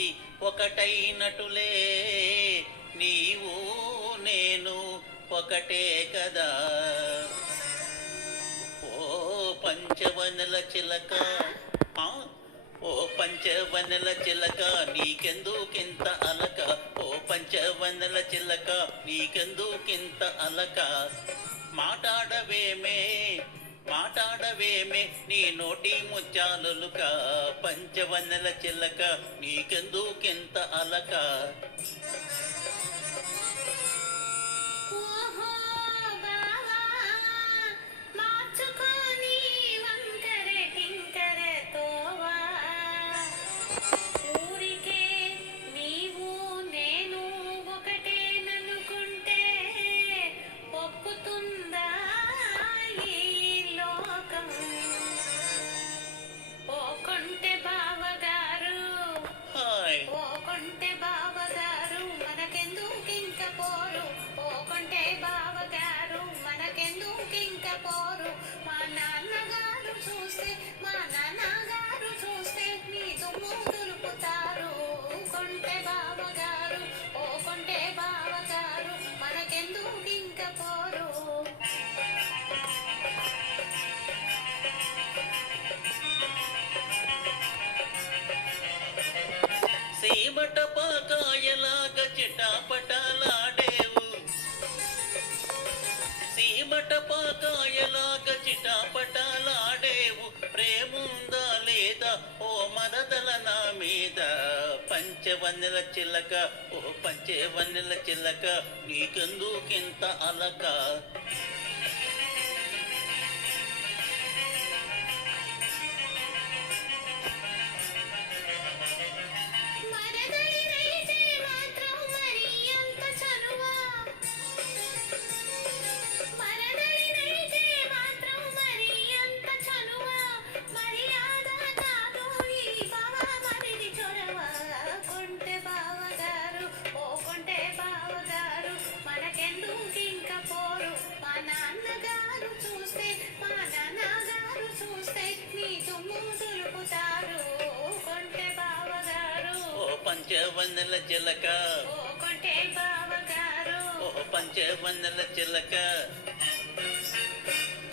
కలిసి ఒకటైనటులే నీవు నేను ఒకటే కదా. ఓ పంచవనల చిలక, ఓ పంచవనల చిలక నీకెందుకింత అలక, ఓ పంచవనల చిలక నీకెందుకింత అలక. మాటాడవేమే మాటాడవేమే నీ నోటి ముత్యాలులుక, పంచవనల చిలక నీకెందుకింత అలక. మా నాన్నగారు చూస్తే నీ దుమ్ము దులుపుతారు. కొంటె బావగారు, ఓ కొంటె బావగారు మనకెందుకు ఇంక పోరు. సీమట పాకాయలాగా చిటాపటాలాడేవు, సీమట పాకాయలాగా చిటాపటాలాడేవు. ప్రేముందా లేదా ఓ మరదల నా మీద, పంచవన్నెల చిలక, ఓ పంచవన్నెల చిలక నీకెందుకింత అలక. పంచవన్నెల చిలక, ఓ కొంటె బావగారు, ఓ పంచవన్నెల చిలక